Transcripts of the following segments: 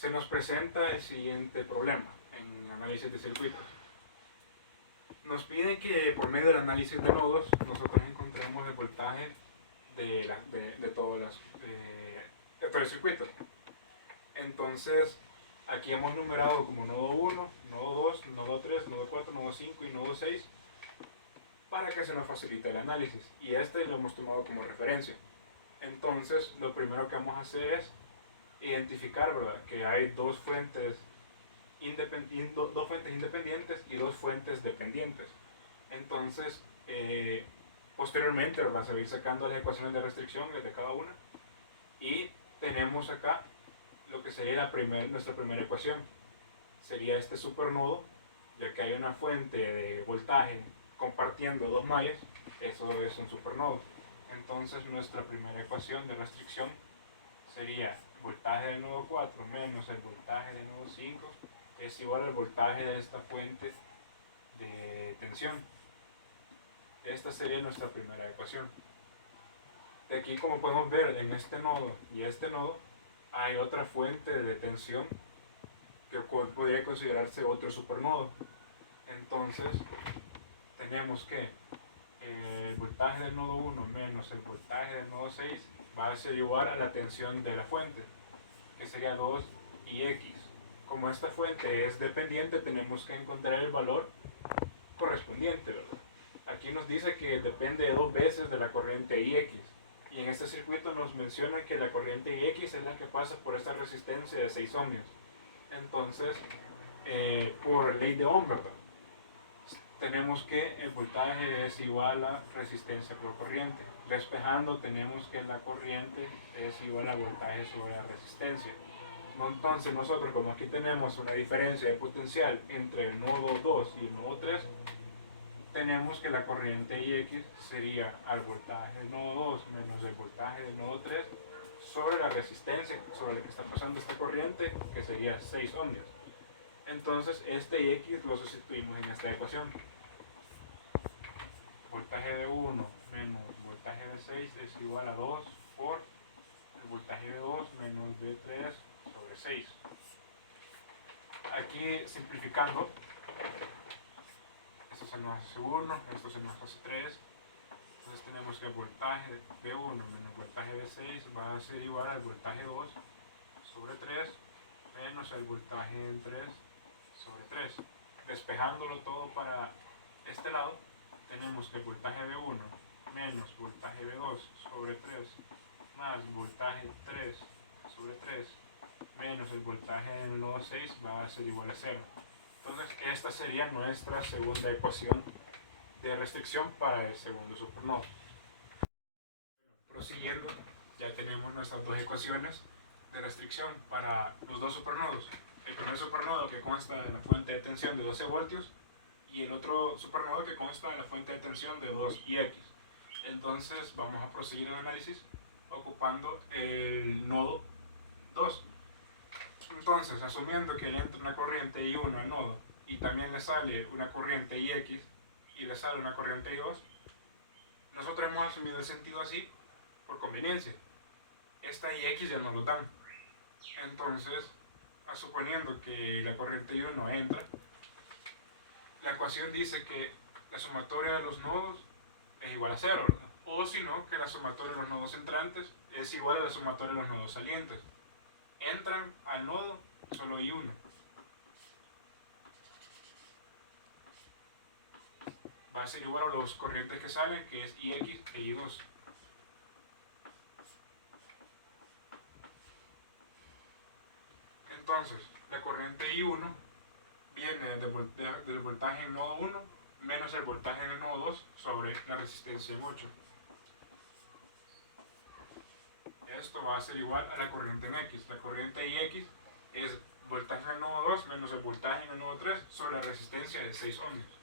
se nos presenta el siguiente problema en análisis de circuitos. Nos piden que por medio del análisis de nodos nosotros encontremos el voltaje de todo el circuito. Entonces, aquí hemos numerado como nodo 1, nodo 2, nodo 3, nodo 4, nodo 5 y nodo 6 para que se nos facilite el análisis. Y este lo hemos tomado como referencia. Entonces, lo primero que vamos a hacer es identificar, ¿verdad?, que hay dos fuentes independientes y dos fuentes dependientes. Entonces, posteriormente, ¿verdad?, se va a ir sacando las ecuaciones de restricción de cada una. Y tenemos acá lo que sería nuestra primera ecuación. Sería este supernodo, ya que hay una fuente de voltaje compartiendo dos mallas. Eso es un supernodo. Entonces, nuestra primera ecuación de restricción sería voltaje del nodo 4 menos el voltaje del nodo 5 es igual al voltaje de esta fuente de tensión. Esta sería nuestra primera ecuación. De aquí, como podemos ver, en este nodo y este nodo hay otra fuente de tensión que podría considerarse otro supernodo. Entonces, tenemos que el voltaje del nodo 1 menos el voltaje del nodo 6 va a ser igual a la tensión de la fuente, que sería 2IX. Como esta fuente es dependiente, tenemos que encontrar el valor correspondiente, ¿verdad? Aquí nos dice que depende dos veces de la corriente IX. Y en este circuito nos menciona que la corriente IX es la que pasa por esta resistencia de 6 ohmios. Entonces, por ley de Ohm, ¿verdad?, tenemos que el voltaje es igual a resistencia por corriente. Despejando, tenemos que la corriente es igual a voltaje sobre la resistencia. Entonces nosotros, como aquí tenemos una diferencia de potencial entre el nodo 2 y el nodo 3, tenemos que la corriente IX sería al voltaje del nodo 2 menos el voltaje del nodo 3 sobre la resistencia sobre la que está pasando esta corriente, que sería 6 ohmios. Entonces este IX lo sustituimos en esta ecuación. Voltaje de 1 menos voltaje de 6 es igual a 2 por el voltaje de 2 menos de 3 sobre 6. Aquí, simplificando, esto se nos hace 1, esto se nos hace 3. Entonces tenemos que el voltaje de 1 menos voltaje de 6 va a ser igual al voltaje 2 sobre 3 menos el voltaje en 3 sobre 3. Despejándolo todo para este lado, tenemos que el voltaje de 1 menos voltaje de 2 sobre 3 más voltaje 3 sobre 3 menos el voltaje en el nodo 6 va a ser igual a 0. Entonces esta sería nuestra segunda ecuación de restricción para el segundo supernodo. Prosiguiendo, ya tenemos nuestras dos ecuaciones de restricción para los dos supernodos. El primer supernodo, que consta de la fuente de tensión de 12 voltios, y el otro supernodo, que consta de la fuente de tensión de 2IX. Entonces vamos a proseguir el análisis ocupando el nodo 2. Entonces, asumiendo que le entra una corriente I1 al nodo y también le sale una corriente IX y le sale una corriente I2, nosotros hemos asumido el sentido así por conveniencia. Esta IX ya no lo dan. Entonces, suponiendo que la corriente I1 entra, la ecuación dice que la sumatoria de los nodos es igual a 0, ¿verdad? O si no, que la sumatoria de los nodos entrantes es igual a la sumatoria de los nodos salientes. Entran al nodo solo I1. Va a ser igual a los corrientes que salen, que es IX e I2. Entonces, la corriente I1 viene del voltaje en nodo 1 menos el voltaje en el nodo 2 sobre la resistencia en 8. Esto va a ser igual a la corriente en X. La corriente IX es voltaje en el nodo 2 menos el voltaje en el nodo 3 sobre la resistencia de 6 ohmios.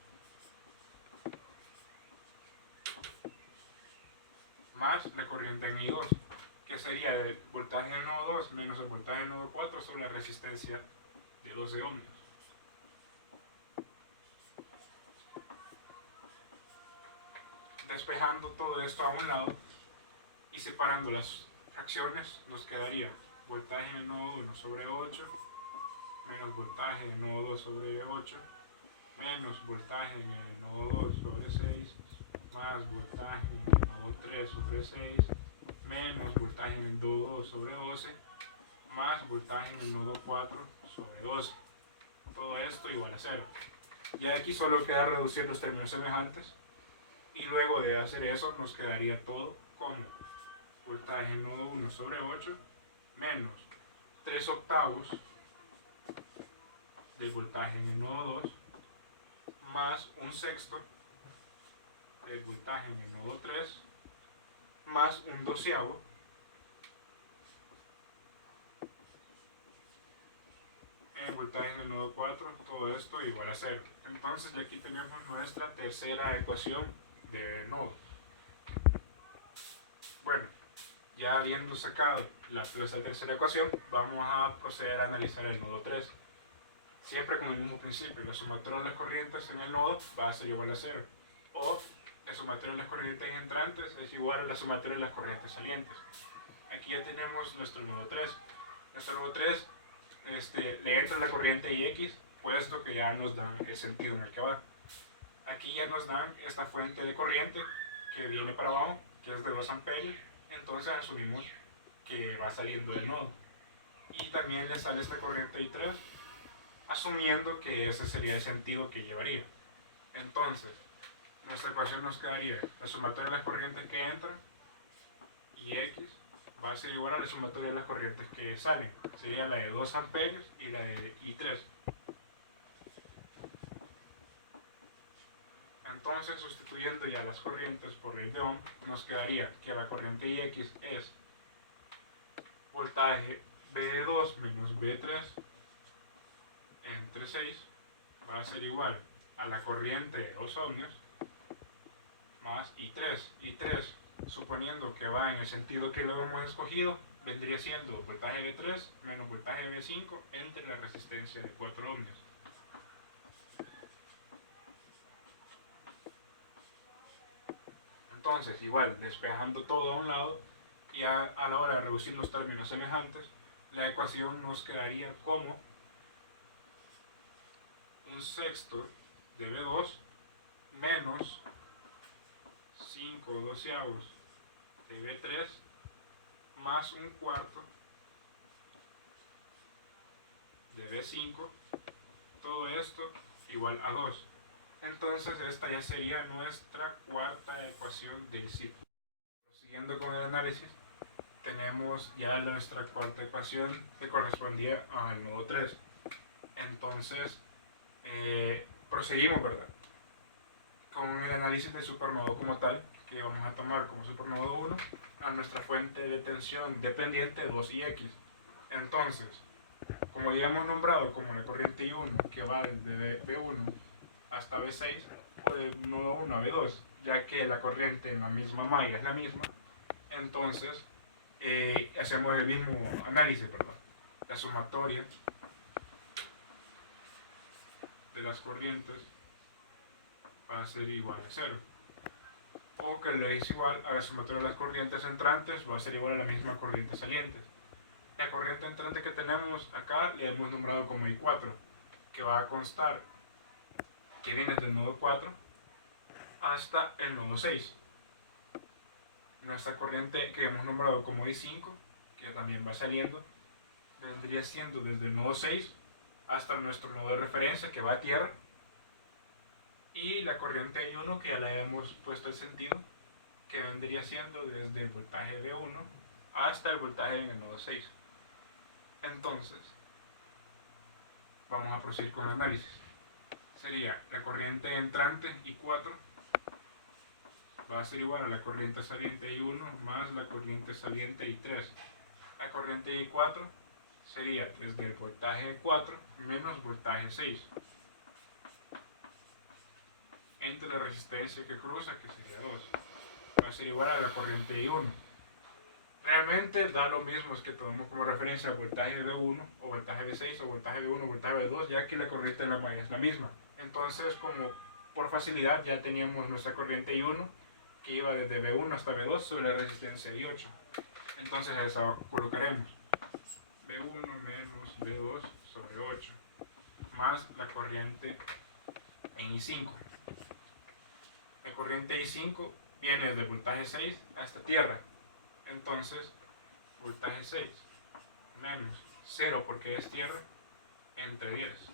Más la corriente en I2, que sería el voltaje en el nodo 2 menos el voltaje en el nodo 4 sobre la resistencia de 12 ohmios. Despejando todo esto a un lado y separando las fracciones, nos quedaría voltaje en el nodo 1 sobre 8 menos voltaje en el nodo 2 sobre 8, menos voltaje en el nodo 2 sobre 6, más voltaje en el nodo 3 sobre 6, menos voltaje en el nodo 2 sobre 12, más voltaje en el nodo 4 sobre 12. Todo esto igual a 0. Ya aquí solo queda reducir los términos semejantes, y luego de hacer eso nos quedaría todo como voltaje en el nodo 1 sobre 8 menos 3 octavos del voltaje en el nodo 2 más un sexto del voltaje en el nodo 3 más un doceavo en el voltaje en el nodo 4, todo esto igual a 0. Entonces ya aquí tenemos nuestra tercera ecuación de nodo. Bueno, ya habiendo sacado nuestra tercera ecuación, vamos a proceder a analizar el nodo 3. Siempre con el mismo principio, la sumatoria de las corrientes en el nodo va a ser igual a 0. O la sumatoria de las corrientes entrantes es igual a la sumatoria de las corrientes salientes. Aquí ya tenemos nuestro nodo 3. Nuestro nodo 3 le entra la corriente IX, puesto que ya nos dan el sentido en el que va. Aquí ya nos dan esta fuente de corriente que viene para abajo, que es de 2 amperios, entonces asumimos que va saliendo del nodo. Y también le sale esta corriente I3, asumiendo que ese sería el sentido que llevaría. Entonces, nuestra ecuación nos quedaría la sumatoria de las corrientes que entran, IX, va a ser igual a la sumatoria de las corrientes que salen. Sería la de 2 amperios y la de I3. Entonces, sustituyendo ya las corrientes por ley de Ohm, nos quedaría que la corriente IX es voltaje V2 menos V3 entre 6, va a ser igual a la corriente de 2 ohmios más I3. I3, suponiendo que va en el sentido que lo hemos escogido, vendría siendo voltaje V3 menos voltaje V5 entre la resistencia de 4 ohmios. Entonces, igual, despejando todo a un lado, y a la hora de reducir los términos semejantes, la ecuación nos quedaría como un sexto de V2 menos 5 doceavos de V3 más un cuarto de V5, todo esto igual a 2. Entonces esta ya sería nuestra cuarta ecuación del ciclo. Siguiendo con el análisis, tenemos ya nuestra cuarta ecuación que correspondía al nodo 3. Entonces, proseguimos, ¿verdad?, con el análisis del supernodo como tal, que vamos a tomar como supernodo 1 a nuestra fuente de tensión dependiente 2IX. Entonces, como ya hemos nombrado como la corriente I1 que va desde V1 hasta V6, o del nodo 1 a V2, ya que la corriente en la misma malla es la misma, entonces hacemos el mismo análisis, ¿verdad? La sumatoria de las corrientes va a ser igual a 0. O que le es igual a la sumatoria de las corrientes entrantes va a ser igual a la misma corriente saliente. La corriente entrante que tenemos acá le hemos nombrado como I4, que va a constar que viene del nodo 4 hasta el nodo 6. Nuestra corriente que hemos nombrado como I5, que también va saliendo, vendría siendo desde el nodo 6 hasta nuestro nodo de referencia que va a tierra, y la corriente I1 que ya le hemos puesto el sentido, que vendría siendo desde el voltaje V1 hasta el voltaje en el nodo 6. Entonces, vamos a proseguir con el análisis. Sería la corriente entrante I4 va a ser igual a la corriente saliente I1 más la corriente saliente I3. La corriente I4 sería desde el voltaje 4 menos voltaje 6 entre la resistencia que cruza, que sería 2. Va a ser igual a la corriente I1. Realmente da lo mismo es que tomamos como referencia voltaje V1 o voltaje V6 o voltaje V1 o voltaje V2, ya que la corriente en la malla es la misma. Entonces, como por facilidad ya teníamos nuestra corriente I1 que iba desde V1 hasta V2 sobre la resistencia I8. Entonces esa colocaremos V1 menos V2 sobre 8 más la corriente en I5. La corriente I5 viene del voltaje 6 hasta tierra. Entonces, voltaje 6 menos 0 porque es tierra entre 10.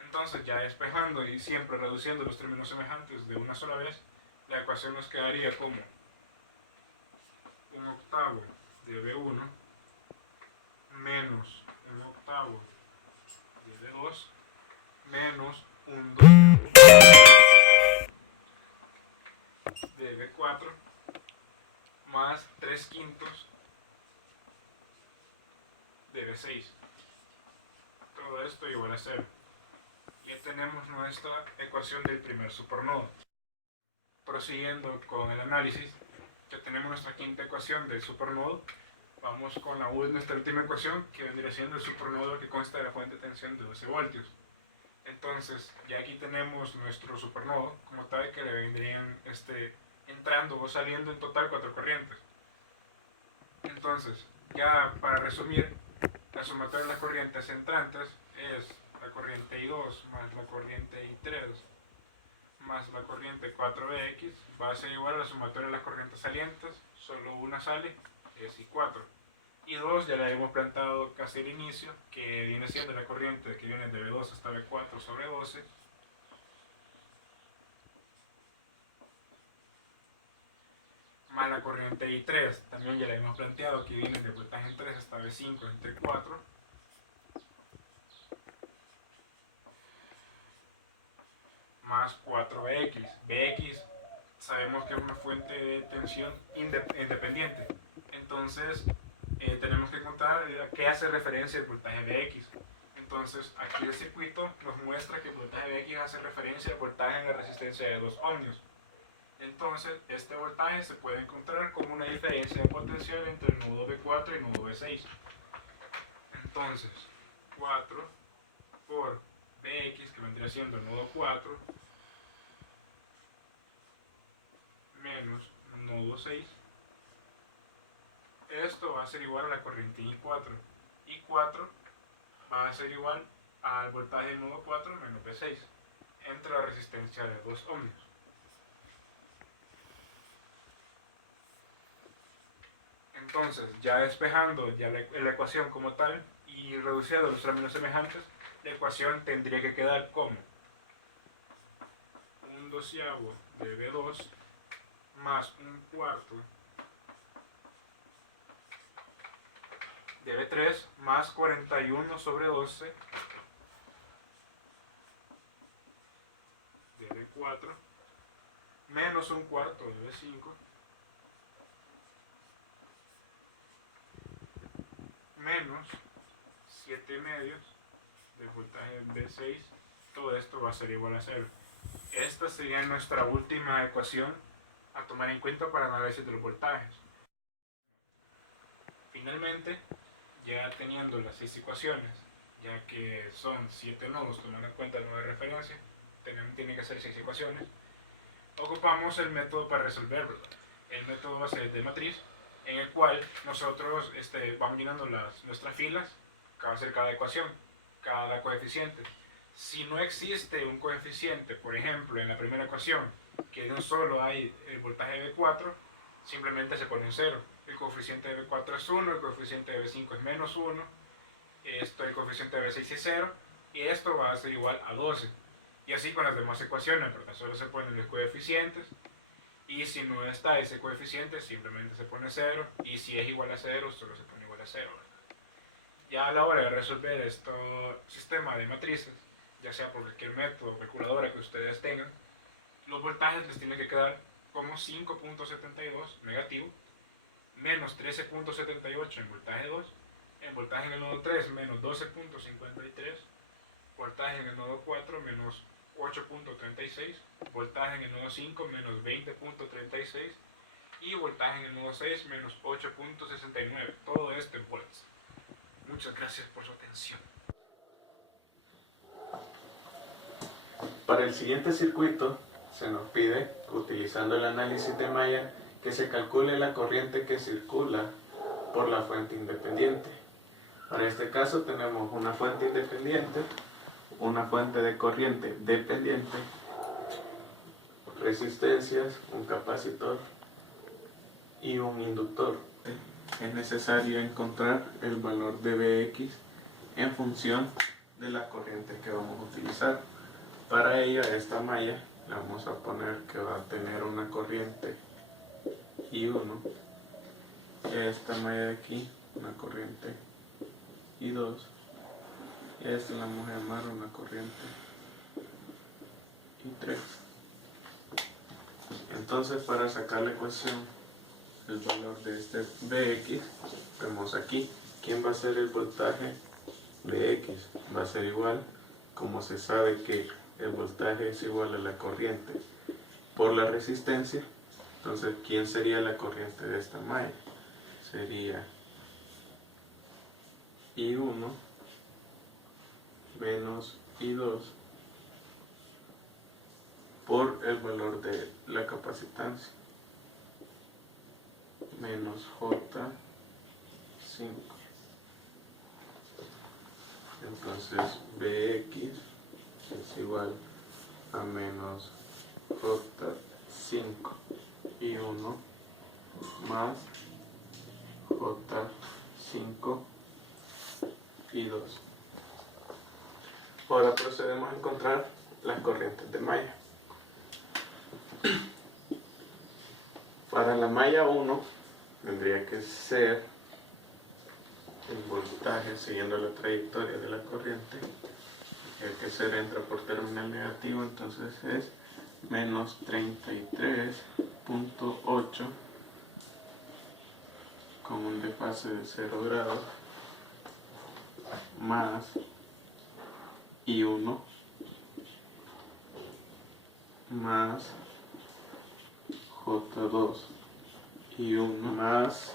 Entonces, ya despejando y siempre reduciendo los términos semejantes de una sola vez, la ecuación nos quedaría como 1/8 de V1 menos 1/8 de V2 menos 1/2 de V4 más 3/5 de V6. Todo esto igual a 0. Ya tenemos nuestra ecuación del primer supernodo. Prosiguiendo con el análisis, ya tenemos nuestra quinta ecuación del supernodo. Vamos con nuestra última ecuación, que vendría siendo el supernodo que consta de la fuente de tensión de 12 voltios. Entonces, ya aquí tenemos nuestro supernodo, como tal, que le vendrían entrando o saliendo en total 4 corrientes. Entonces, ya para resumir, la sumatoria de las corrientes entrantes es la corriente I2 más la corriente I3 más la corriente 4Bx va a ser igual a la sumatoria de las corrientes salientes, solo una sale, es I4. I2 ya la hemos plantado casi al inicio, que viene siendo la corriente que viene de V2 hasta V4 sobre 12, más la corriente I3, también ya la hemos planteado, que viene de voltaje 3 hasta V5 entre 4, más 4Bx. Bx sabemos que es una fuente de tensión independiente, entonces tenemos que contar a qué hace referencia el voltaje Bx. Entonces aquí el circuito nos muestra que el voltaje Bx hace referencia al voltaje en la resistencia de 2 ohmios. Entonces este voltaje se puede encontrar como una diferencia de potencial entre el nodo V4 y el nodo V6. Entonces 4 por Bx, que vendría siendo el nodo 4, menos el nodo 6, esto va a ser igual a la corriente I4. I4 va a ser igual al voltaje del nodo 4 menos V6 entre la resistencia de 2 ohmios. Entonces, ya despejando ya la ecuación como tal y reduciendo los términos semejantes, la ecuación tendría que quedar como 1/12 de V2 más 1/4 de V3 más 41 sobre 12 de V4 menos 1/4 de V5 menos 7/2 del voltaje V6. Todo esto va a ser igual a 0. Esta sería nuestra última ecuación a tomar en cuenta para el análisis de los voltajes. Finalmente, ya teniendo las 6 ecuaciones, ya que son 7 nodos, tomando en cuenta el nodo de referencia, tienen que ser 6 ecuaciones, ocupamos el método para resolverlo. El método va a ser de matriz, en el cual nosotros vamos llenando nuestras filas, que va a ser cada ecuación, cada coeficiente. Si no existe un coeficiente, por ejemplo, en la primera ecuación, que de un solo hay el voltaje V4, simplemente se pone en 0. El coeficiente de V4 es 1, el coeficiente de V5 es menos 1, el coeficiente de V6 es 0, y esto va a ser igual a 12. Y así con las demás ecuaciones, porque solo se ponen los coeficientes, y si no está ese coeficiente, simplemente se pone 0, y si es igual a 0, solo se pone igual a 0. Ya a la hora de resolver este sistema de matrices, ya sea por cualquier método o calculadora que ustedes tengan, los voltajes les tienen que quedar como 5.72 negativo, menos 13.78 en voltaje 2, en voltaje en el nodo 3 menos 12.53, voltaje en el nodo 4 menos 8.36, voltaje en el nodo 5 menos 20.36 y voltaje en el nodo 6 menos 8.69. Todo esto en volts. Muchas gracias por su atención. Para el siguiente circuito se nos pide, utilizando el análisis de Mayer, que se calcule la corriente que circula por la fuente independiente. Para este caso tenemos una fuente independiente, una fuente de corriente dependiente, resistencias, un capacitor y un inductor. Es necesario encontrar el valor de Vx en función de la corriente que vamos a utilizar. Para ello, a esta malla le vamos a poner que va a tener una corriente I1, y a esta malla de aquí una corriente I2, y a esta le vamos a llamar una corriente I3. Entonces, para sacar la ecuación, el valor de este Vx, vemos aquí, ¿quién va a ser el voltaje de X? Va a ser igual, como se sabe que el voltaje es igual a la corriente por la resistencia. Entonces, ¿quién sería la corriente de esta malla? Sería I1 menos I2 por el valor de la capacitancia, menos J5. Entonces Bx es igual a menos J5 I1 más J5 I2. Ahora procedemos a encontrar las corrientes de malla. Para la malla 1 tendría que ser el voltaje siguiendo la trayectoria de la corriente. El que se entra por terminal negativo, entonces es menos 33.8 con un desfase de 0 grados más I1 más J2 I1 más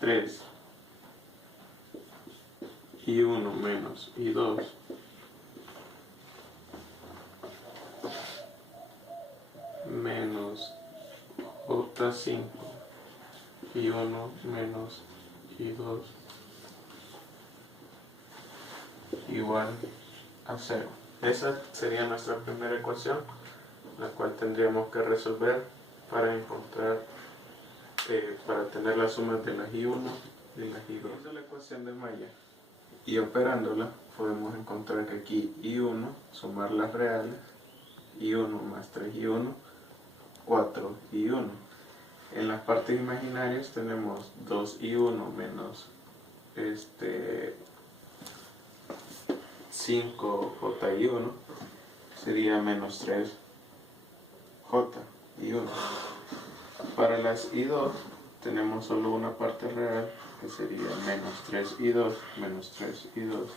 3 I1 menos I2 menos J5 I1 menos I2 igual a 0. Esa sería nuestra primera ecuación, la cual tendríamos que resolver para encontrar, para tener la suma de las I1 y las I2. De la ecuación de malla y operándola podemos encontrar que aquí I1, sumar las reales, I1 más 3I1, 4I1. En las partes imaginarias tenemos 2I1 menos 5J1, sería menos 3J1. Para las I2 tenemos solo una parte real, que sería menos 3I2, menos 3I2,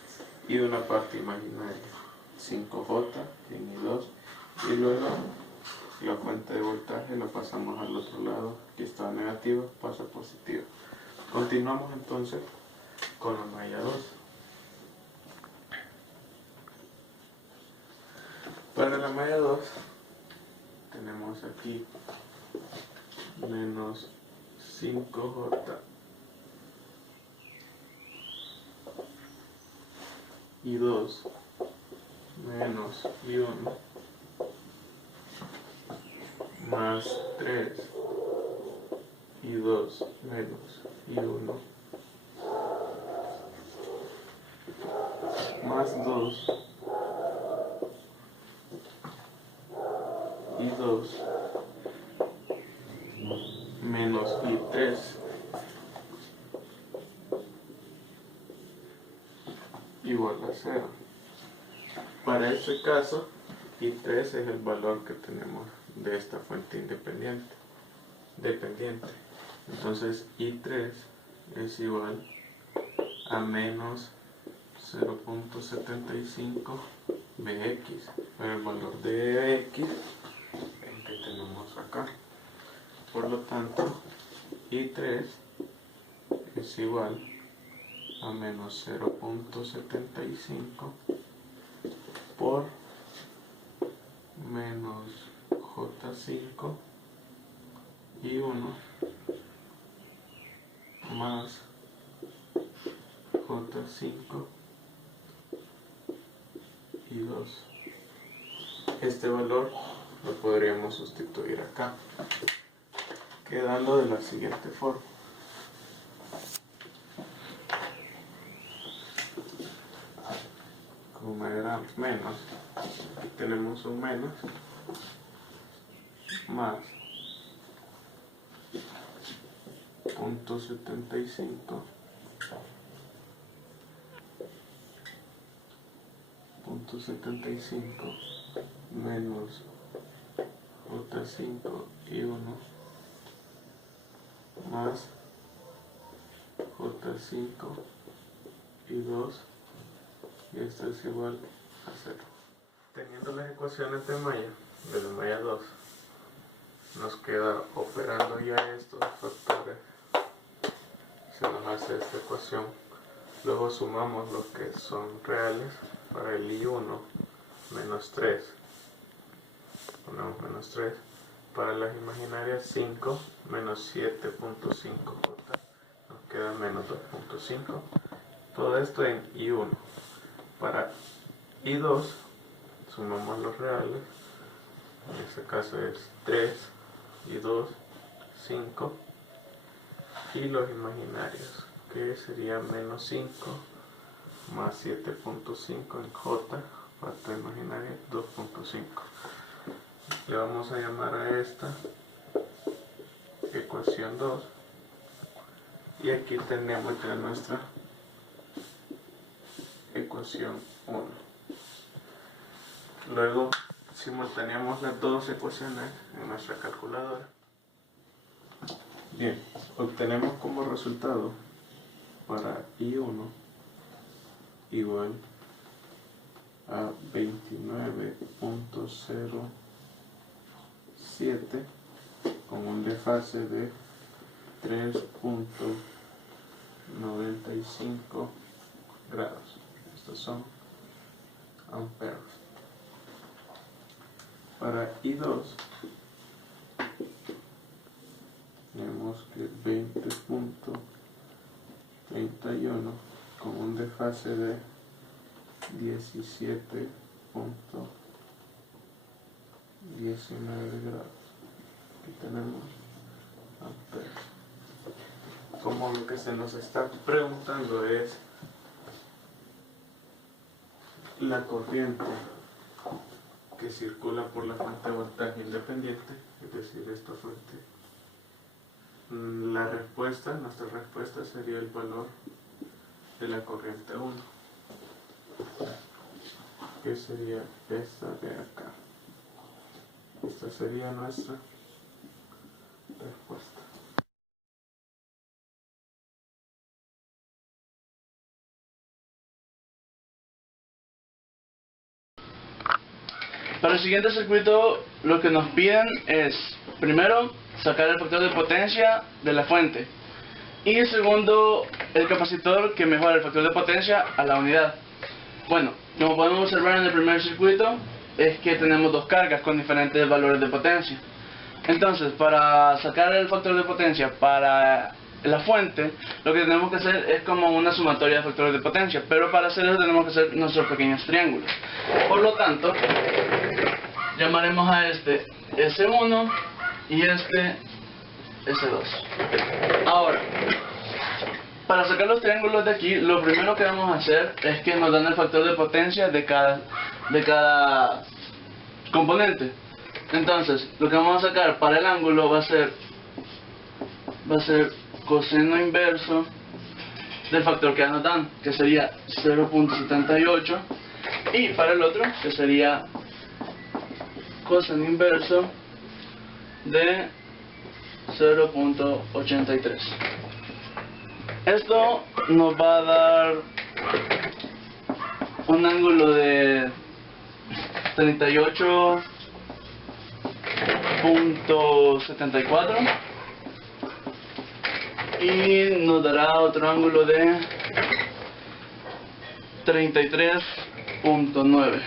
y una parte imaginaria, 5J en I2, y luego la fuente de voltaje la pasamos al otro lado, aquí está negativa, pasa positiva. Continuamos entonces con la malla 2. Para la malla 2 tenemos aquí menos 5J y 2 menos I1 más 3 y 2 menos I1 más 2 y 2 menos I3 igual a 0. Para este caso, I3 es el valor que tenemos de esta fuente dependiente. Entonces I3 es igual a menos 0.75 Bx, pero el valor de X el que tenemos acá. Por lo tanto, I3 es igual a menos 0.75 por menos J5 I1 más 5 y 2. Este valor lo podríamos sustituir acá, quedando de la siguiente forma. Como era menos, aquí tenemos un menos, más 0.75 menos J5 y 1 más J5 y 2, y esto es igual a 0. Teniendo las ecuaciones de malla 2, nos queda operando ya estos factores, se nos hace esta ecuación. Luego sumamos los que son reales para el I1 menos 3, ponemos menos 3, para las imaginarias 5 menos 7.5J, nos queda menos 2.5, todo esto en I1. Para I2 sumamos los reales, en este caso es 3 y 2, 5, y los imaginarios, que sería menos 5 más 7.5 en J, factor imaginario 2.5. Le vamos a llamar a esta ecuación 2, y aquí tenemos ya nuestra ecuación 1. Luego simultaneamos las dos ecuaciones en nuestra calculadora. Bien, obtenemos como resultado para I1 igual a 29.07 con un desfase de 3.95 grados. Estos son amperes. Para I2 tenemos que 20.31 con un desfase de 17.19 grados. Aquí tenemos amperes. Como lo que se nos está preguntando es la corriente que circula por la fuente de voltaje independiente, es decir, esta fuente, nuestra respuesta sería el valor de la corriente 1, que sería esta de acá. Esta sería nuestra respuesta. Para el siguiente circuito lo que nos piden es, primero, sacar el factor de potencia de la fuente, y segundo, el capacitor que mejora el factor de potencia a la unidad. Bueno, como podemos observar en el primer circuito, es que tenemos dos cargas con diferentes valores de potencia. Entonces, para sacar el factor de potencia para la fuente, lo que tenemos que hacer es como una sumatoria de factores de potencia, pero para hacer eso tenemos que hacer nuestros pequeños triángulos. Por lo tanto, llamaremos a este S1 y este S2. Ahora, para sacar los triángulos de aquí, lo primero que vamos a hacer es que nos dan el factor de potencia de cada componente. Entonces, lo que vamos a sacar para el ángulo va a ser coseno inverso del factor que nos dan, que sería 0.78, y para el otro, que sería coseno inverso de 0.83. Esto nos va a dar un ángulo de 38.74 y nos dará otro ángulo de 33.9.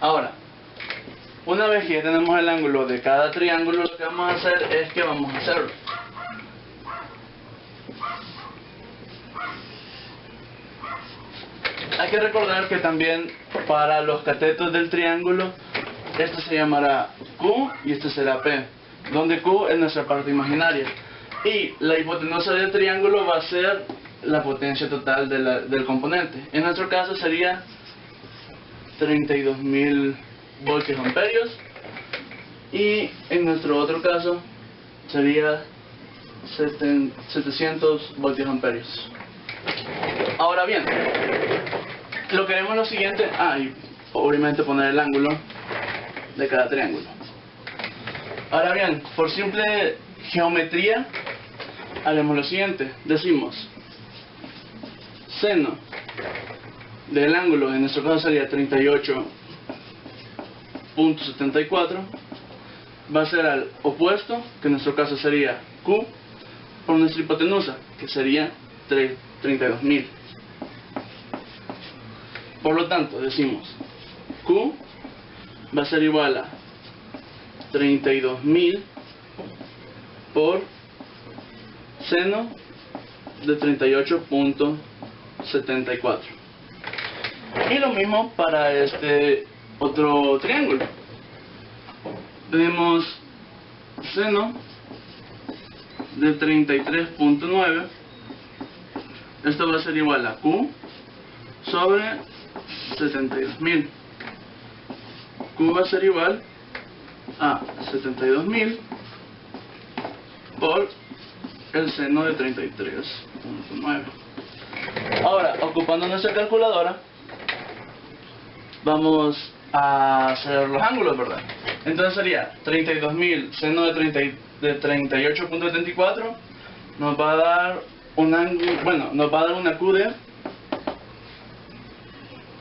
Ahora, una vez que ya tenemos el ángulo de cada triángulo, lo que vamos a hacer es que vamos a hacerlo. hay que recordar que también para los catetos del triángulo, este se llamará Q y este será P, donde Q es nuestra parte imaginaria. Y la hipotenusa del triángulo va a ser la potencia total del componente. En nuestro caso sería 32.000 voltios amperios. Y en nuestro otro caso sería 700 voltios amperios. Ahora bien, lo que haremos es lo siguiente. Y obviamente poner el ángulo de cada triángulo. Ahora bien, por simple geometría haremos lo siguiente. Decimos seno del ángulo, en nuestro caso sería 38.74, va a ser al opuesto, que en nuestro caso sería Q, por nuestra hipotenusa, que sería 32.000. Por lo tanto, decimos Q va a ser igual a 32.000 por seno de 38.74. Y lo mismo para este otro triángulo. Tenemos seno de 33.9. Esto va a ser igual a Q sobre 72.000. Q va a ser igual a 72.000 por el seno de 33.9. Ahora, ocupando nuestra calculadora, vamos a hacer los ángulos, ¿verdad? Entonces sería 32.000 seno de 38.74, nos va a dar un ángulo, nos va a dar una Q de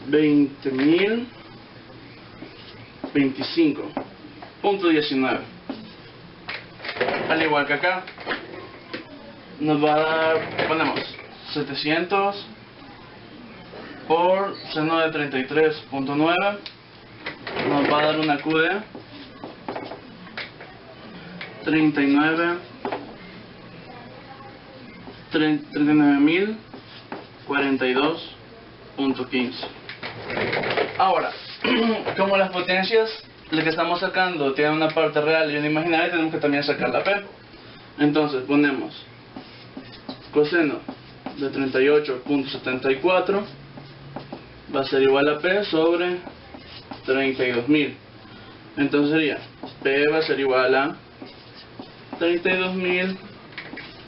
20.025.19. Al igual que acá, nos va a dar, ponemos 700 por seno de 33.9, nos va a dar una Q de 39.042.15. Ahora, como las potencias las que estamos sacando tienen una parte real y una imaginaria, tenemos que también sacar la P. Entonces ponemos coseno de 38.74 va a ser igual a P sobre 32.000. Entonces sería P va a ser igual a 32.000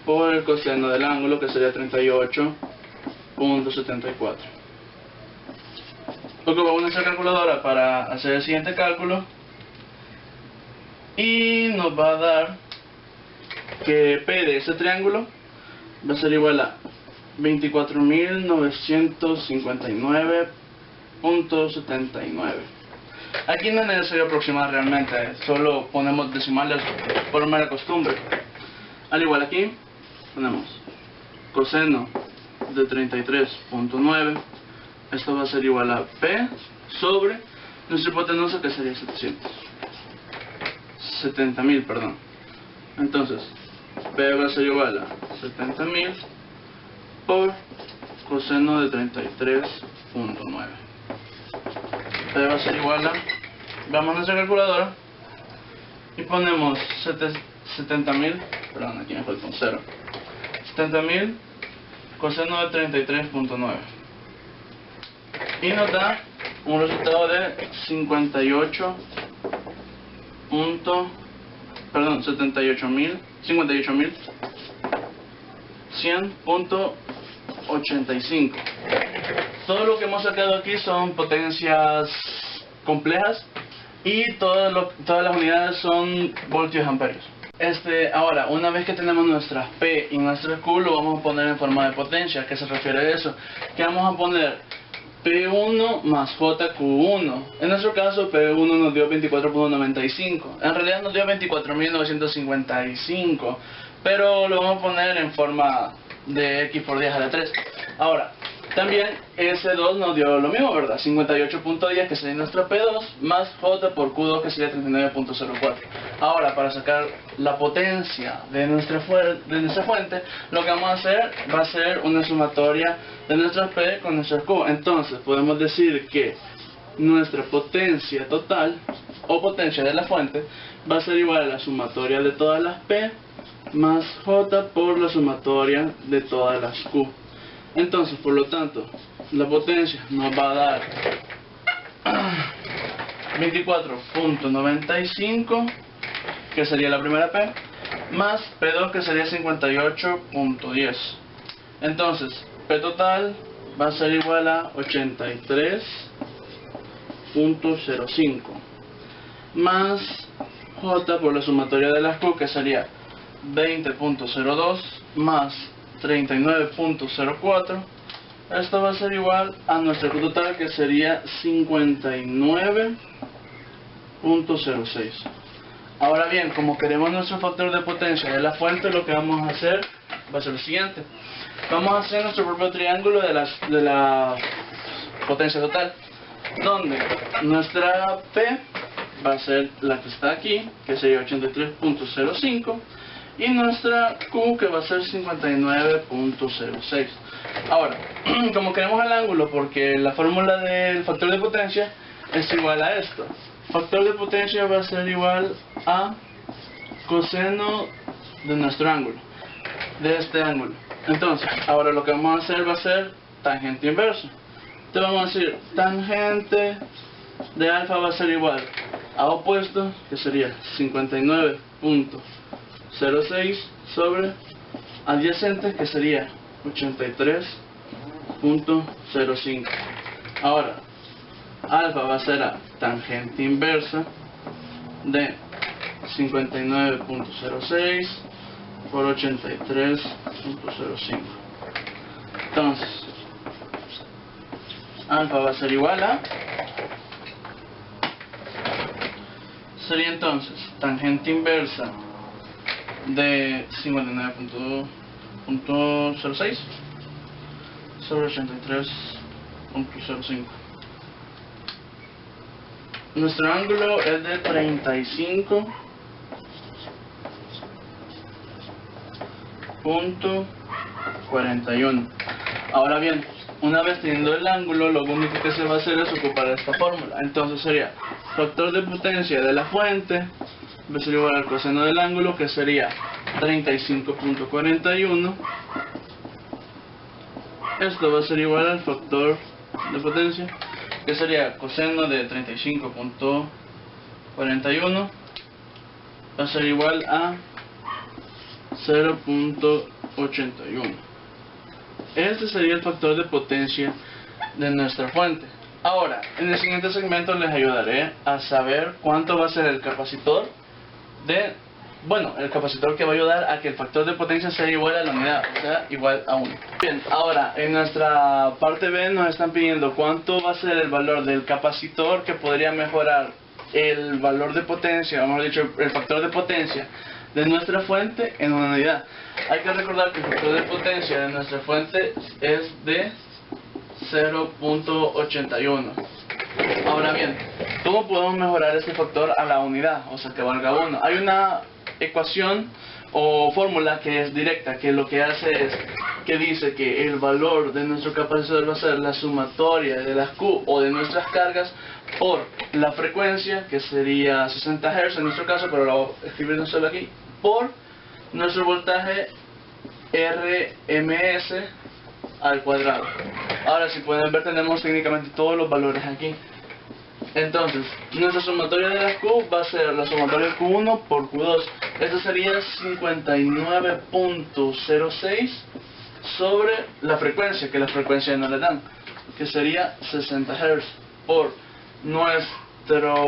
por el coseno del ángulo, que sería 38.74. Ocupamos nuestra calculadora para hacer el siguiente cálculo y nos va a dar que P de ese triángulo va a ser igual a 24.959.79. Aquí no es necesario aproximar realmente, solo ponemos decimales por mera costumbre. Al igual aquí, ponemos coseno de 33.9, esto va a ser igual a P sobre nuestra hipotenusa, que sería 70.000, perdón. Entonces, P va a ser igual a 70.000 por coseno de 33.9. P va a ser igual a, vamos a nuestra calculadora y ponemos 70.000, perdón, aquí me falta un 0, 70.000 coseno de 33.9 y nos da un resultado de 58.100.85. Todo lo que hemos sacado aquí son potencias complejas y todas las unidades son voltios amperios. Ahora, una vez que tenemos nuestras P y nuestras Q, lo vamos a poner en forma de potencia. ¿A qué se refiere a eso? Que vamos a poner P1 más JQ1. En nuestro caso, P1 nos dio 24.95. En realidad nos dio 24.955. Pero lo vamos a poner en forma de X por 10 a la 3. Ahora, También S2 nos dio lo mismo, ¿verdad? 58.10 que sería nuestra P2 más J por Q2 que sería 39.04. Ahora, para sacar la potencia de nuestra fuente, lo que vamos a hacer va a ser una sumatoria de nuestras P con nuestras Q. Entonces, podemos decir que nuestra potencia total o potencia de la fuente va a ser igual a la sumatoria de todas las P más J por la sumatoria de todas las Q. Entonces, por lo tanto, la potencia nos va a dar 24.95, que sería la primera P, más P2, que sería 58.10. Entonces, P total va a ser igual a 83.05, más J por la sumatoria de las Q, que sería 20.02, más 39.04. Esto va a ser igual a nuestra Q total, que sería 59.06. Ahora bien, como queremos nuestro factor de potencia de la fuente, lo que vamos a hacer va a ser lo siguiente. Vamos a hacer nuestro propio triángulo de la potencia total, donde nuestra P va a ser la que está aquí, que sería 83.05, y nuestra Q, que va a ser 59.06. Ahora, como queremos el ángulo, porque la fórmula del factor de potencia es igual a esto. Factor de potencia va a ser igual a coseno de nuestro ángulo, de este ángulo. Entonces, ahora lo que vamos a hacer va a ser tangente inverso. Entonces vamos a decir, tangente de alfa va a ser igual a opuesto, que sería 59.06 sobre adyacente, que sería 83.05. Ahora, alfa va a ser a tangente inversa de 59.06 por 83.05. Entonces, alfa va a ser igual a, sería entonces tangente inversa de 59.06 sobre 83.05. Nuestro ángulo es de 35.41. Ahora bien, una vez teniendo el ángulo, lo único que se va a hacer es ocupar esta fórmula. Entonces sería factor de potencia de la fuente va a ser igual al coseno del ángulo, que sería 35.41. Esto va a ser igual al factor de potencia, que sería coseno de 35.41, va a ser igual a 0.81. Este sería el factor de potencia de nuestra fuente. Ahora, en el siguiente segmento les ayudaré a saber cuánto va a ser el capacitor el capacitor que va a ayudar a que el factor de potencia sea igual a la unidad, o sea, igual a 1. Bien, ahora en nuestra parte B nos están pidiendo cuánto va a ser el valor del capacitor que podría mejorar el valor de potencia, o mejor dicho, el factor de potencia de nuestra fuente en una unidad. Hay que recordar que el factor de potencia de nuestra fuente es de 0.81. Ahora bien, ¿cómo podemos mejorar este factor a la unidad? O sea, que valga 1. Hay una ecuación o fórmula que es directa, que lo que hace es que dice que el valor de nuestro capacitor va a ser la sumatoria de las Q o de nuestras cargas por la frecuencia, que sería 60 Hz en nuestro caso, pero lo voy a escribir solo aquí, por nuestro voltaje RMS al cuadrado. Ahora, si pueden ver, tenemos técnicamente todos los valores aquí. Entonces, nuestra sumatoria de las Q va a ser la sumatoria de Q1 por Q2. Esto sería 59.06 sobre la frecuencia, que la frecuencia no le dan, que sería 60 Hz, por nuestro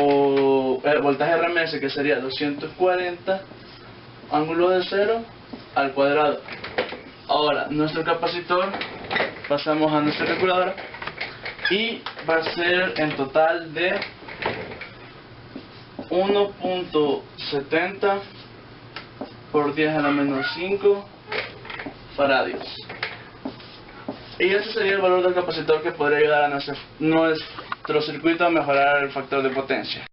voltaje RMS, que sería 240 ángulo de 0 al cuadrado. Ahora, nuestro capacitor, pasamos a nuestra calculadora, y va a ser en total de 1.70 por 10 a la menos 5 faradios. Y ese sería el valor del capacitor que podría ayudar a nuestro circuito a mejorar el factor de potencia.